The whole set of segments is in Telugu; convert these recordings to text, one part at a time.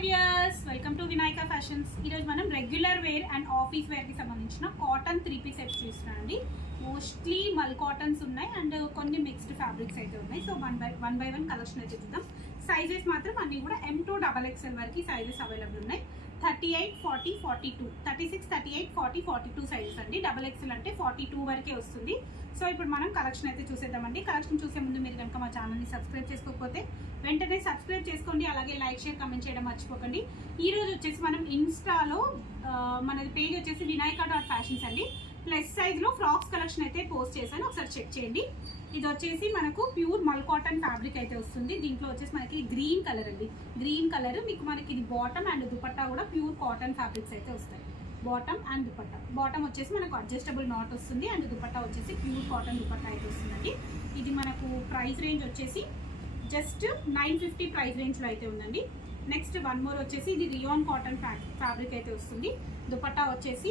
Viewers welcome to Vinayaka fashions. ఈరోజు మనం రెగ్యులర్ వేర్ అండ్ ఆఫీస్ వేర్కి సంబంధించిన కాటన్ 3 సెట్స్ చూస్తున్నామండి. మోస్ట్లీ మల్ కాటన్స్ ఉన్నాయి అండ్ కొన్ని మిక్స్డ్ ఫ్యాబ్రిక్స్ అయితే ఉన్నాయి. So one by one collection అయితే చూద్దాం. సైజెస్ మాత్రం అన్నీ కూడా M2 XXL వరకు సైజెస్ అవైలబుల్ ఉన్నాయి. 38, 40, 42, 36, 38, 40, 42 సైజెస్ అండి. XXL అంటే 42 వరకే వస్తుంది. సో ఇప్పుడు మనం కలెక్షన్ అయితే చూసేద్దామండి. కలెక్షన్ చూసే ముందు మీరు కనుక మా ఛానల్ని సబ్స్క్రైబ్ చేసుకోకపోతే వెంటనే సబ్స్క్రైబ్ చేసుకోండి. అలాగే లైక్ షేర్ కమెంట్ చేయడం మర్చిపోకండి. ఈ రోజు వచ్చేసి మనం ఇన్స్టాలో మనది పేజ్ వచ్చేసి vinayaka.fashions అండి. ప్లస్ సైజ్లో ఫ్రాక్స్ కలెక్షన్ అయితే పోస్ట్ చేశాను, ఒకసారి చెక్ చేయండి. ఇది వచ్చేసి మనకు ప్యూర్ మల్ కాటన్ ఫ్యాబ్రిక్ అయితే వస్తుంది. దీంట్లో వచ్చేసి మనకి గ్రీన్ కలర్ అండి. గ్రీన్ కలర్ మీకు మనకి ఇది బాటమ్ అండ్ దుపట్టా కూడా ప్యూర్ కాటన్ ఫ్యాబ్రిక్స్ అయితే వస్తాయి. బాటమ్ అండ్ దుపట్టా, బాటమ్ వచ్చేసి మనకు అడ్జస్టబుల్ నాట్ వస్తుంది అండ్ దుపట్టా వచ్చేసి ప్యూర్ కాటన్ దుపట్టా అయితే వస్తుందండి. ఇది మనకు ప్రైస్ రేంజ్ వచ్చేసి జస్ట్ 950 ప్రైస్ రేంజ్లో అయితే ఉందండి. నెక్స్ట్ వన్ మోర్ వచ్చేసి ఇది రియాన్ కాటన్ ఫ్యాబ్రిక్ అయితే వస్తుంది. దుపట్టా వచ్చేసి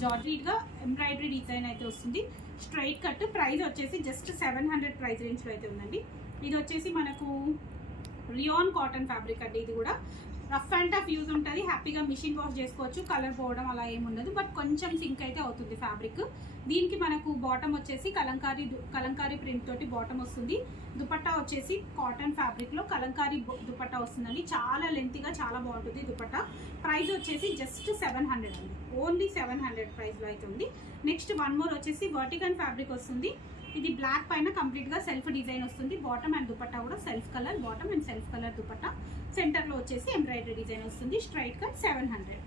జార్జీట్గా ఎంబ్రాయిడరీ డిజైన్ అయితే వస్తుంది. స్ట్రైట్ కట్, ప్రైస్ వచ్చేసి జస్ట్ 700 ప్రైస్ రేంజ్లో అయితే ఉందండి. ఇది వచ్చేసి మనకు రియాన్ కాటన్ ఫ్యాబ్రిక్ అండి. ఇది కూడా రఫ్ అండ్ టఫ్ యూజ్ ఉంటుంది, హ్యాపీగా మిషన్ వాష్ చేసుకోవచ్చు. కలర్ పోవడం అలా ఏమి ఉండదు, బట్ కొంచెం సింక్ అయితే అవుతుంది ఫ్యాబ్రిక్. దీనికి మనకు బాటమ్ వచ్చేసి కలంకారీ ప్రింట్ తోటి బాటమ్ వస్తుంది. దుపట్టా వచ్చేసి కాటన్ ఫ్యాబ్రిక్లో కలంకారీ దుపట్టా వస్తుందండి. చాలా లెంతీగా చాలా బాగుంటుంది దుపట్టా. ప్రైస్ వచ్చేసి జస్ట్ 700 అండి, ఓన్లీ 700 ప్రైస్లో అయితే ఉంది. నెక్స్ట్ వన్ మోర్ వచ్చేసి వర్టికన్ ఫ్యాబ్రిక్ వస్తుంది. ఇది బ్లాక్ పైన కంప్లీట్గా సెల్ఫ్ డిజైన్ వస్తుంది. బాటమ్ అండ్ దుపట్టా కూడా self colour bottom and self colour dupatta. సెంటర్లో వచ్చేసి ఎంబ్రాయిడరీ డిజైన్ వస్తుంది. Straight cut 700.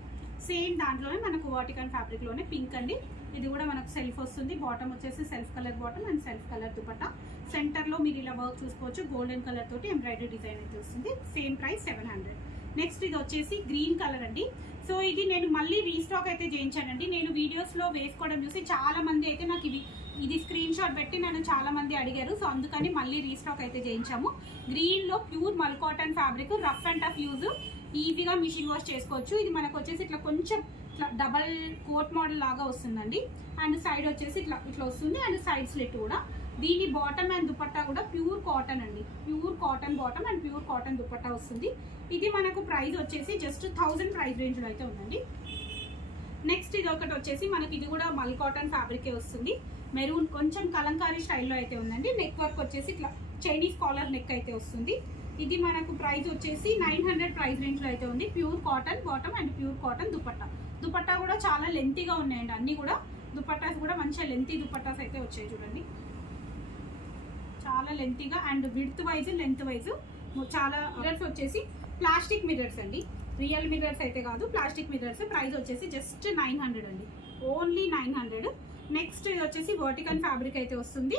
సేమ్ దాంట్లోనే మనకు వర్టికన్ ఫ్యాబ్రిక్లోనే పింక్ అండి. ఇది కూడా మనకు సెల్ఫ్ వస్తుంది. బాటమ్ వచ్చేసి self colour bottom and self colour dupatta. సెంటర్లో మీరు ఇలా వర్క్ చూసుకోవచ్చు. గోల్డెన్ కలర్ తోటి ఎంబ్రాయిడరీ డిజైన్ అయితే వస్తుంది. Same price 700. నెక్స్ట్ ఇది వచ్చేసి గ్రీన్ కలర్ అండి. సో ఇది నేను మళ్ళీ రీస్టాక్ అయితే చేయించానండి. నేను వీడియోస్లో వేసుకోవడం చూసి చాలా మంది అయితే నాకు ఇది స్క్రీన్ షాట్ పెట్టి నన్ను చాలా మంది అడిగారు. సో అందుకని మళ్ళీ రీస్టాక్ అయితే చేయించాము. గ్రీన్లో ప్యూర్ మల్ cotton fabric, rough and tough use, ఈజీగా మిషన్ వాష్ చేసుకోవచ్చు. ఇది మనకు వచ్చేసి ఇట్లా కొంచెం ఇట్లా డబల్ కోట్ మోడల్ లాగా వస్తుందండి. అండ్ సైడ్ వచ్చేసి ఇట్లా వస్తుంది అండ్ సైడ్ స్లిట్ కూడా. దీని బాటమ్ అండ్ దుపట్టా కూడా ప్యూర్ కాటన్ అండి. Pure cotton bottom and pure cotton dupatta వస్తుంది. ఇది మనకు ప్రైస్ వచ్చేసి జస్ట్ 1000 ప్రైస్ రేంజ్లో అయితే ఉందండి. నెక్స్ట్ ఇది ఒకటి వచ్చేసి మనకి ఇది కూడా మల్ కాటన్ ఫ్యాబ్రికే వస్తుంది. మెరూన్ కొంచెం కలంకారీ స్టైల్లో అయితే ఉందండి. నెక్ వర్క్ వచ్చేసి ఇట్లా చైనీస్ కాలర్ నెక్ అయితే వస్తుంది. ఇది మనకు ప్రైస్ వచ్చేసి 900 ప్రైస్ రేంజ్లో అయితే ఉంది. Pure cotton bottom and pure cotton dupatta. Dupatta కూడా చాలా లెంతీగా ఉన్నాయండి. అన్నీ కూడా దుపట్టాస్ కూడా మంచిగా లెంతీ దుపట్టాస్ అయితే వచ్చాయి చూడండి. చాలా లెంతీగా and width wise length wise చాలా. మిర్రర్స్ వచ్చేసి ప్లాస్టిక్ మిర్రర్స్ అండి, రియల్ మిర్రర్స్ అయితే కాదు, ప్లాస్టిక్ మిర్రర్స్. ప్రైస్ వచ్చేసి జస్ట్ 900 అండి, ఓన్లీ 900. నెక్స్ట్ ఇది వచ్చేసి వర్టికల్ ఫ్యాబ్రిక్ అయితే వస్తుంది.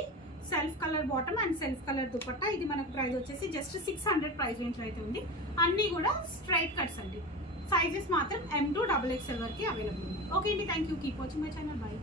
Self colour bottom and self colour dupatta. ఇది మనకు ప్రైస్ వచ్చేసి జస్ట్ 600 ప్రైస్ రేంజ్లో అయితే ఉంది. అన్నీ కూడా స్ట్రైట్ కట్స్ అండి. సైజెస్ మాత్రం M2 XXL వరకు అవైలబుల్ ఉంది. ఓకే అండి, thank you. Keep watching my channel. By.